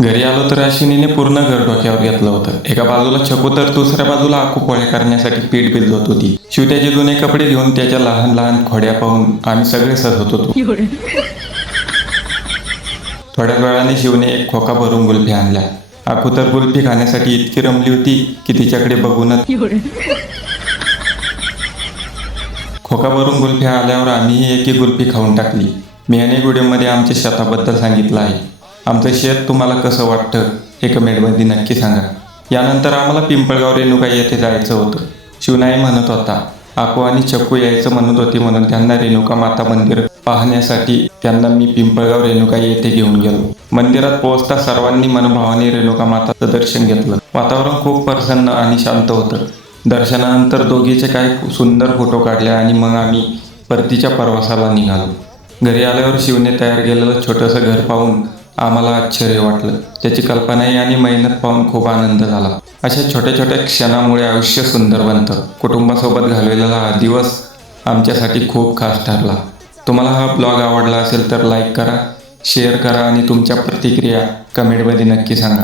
घरी आलो तर अश्विनीने पूर्ण घर डोक्यावर घेतलं होतं. एका बाजूला छकू तर दुसऱ्या बाजूला आकू पोळ्या करण्यासाठी पीठ भिजवत होती. शिव त्याचे जुने कपडे घेऊन त्याच्या लहान लहान खोड्या पाहून आम्ही सगळे सजत होतो. थोड्या वेळाने शिवने एक खोका भरून कुल्फी आणल्या. आकू तर कुल्फी खाण्यासाठी इतकी रमली होती की तिच्याकडे बघूनच खोका भरून कुल्फी आल्यावर आम्हीही एक कुल्फी खाऊन टाकली. मी अनेक व्हिडिओमध्ये आमच्या शेताबद्दल सांगितलं आहे. आमचं शेत तुम्हाला कसं वाटतं हे कमेंटमध्ये नक्की सांगा. यानंतर आम्हाला पिंपळगाव रेणुका येथे जायचं होतं. शिवनाई म्हणत होता आकू आणि चक्कू यायचं म्हणत होती म्हणून त्यांना रेणुका माता मंदिर पाहण्यासाठी त्यांना मी पिंपळगाव रेणुका येथे घेऊन गेलो. मंदिरात पोहोचता सर्वांनी मनभावाने रेणुका माताचं दर्शन घेतलं. वातावरण खूप प्रसन्न आणि शांत होतं. दर्शनानंतर दोघीचे काही सुंदर फोटो काढले आणि मग आम्ही परतीच्या प्रवासाला निघालो. घरी आल्यावर शिवने तयार केलेलं छोटंसं घर पाहून आम्हाला आश्चर्य वाटलं. त्याची कल्पनाही आणि मेहनत पाहून खूप आनंद झाला. अशा छोट्या छोट्या क्षणामुळे आयुष्य सुंदर बनतं. कुटुंबासोबत घालवलेला हा दिवस आमच्यासाठी खूप खास ठरला. तुम्हाला हा ब्लॉग आवडला असेल तर लाईक करा, शेअर करा आणि तुमच्या प्रतिक्रिया कमेंटमध्ये नक्की सांगा.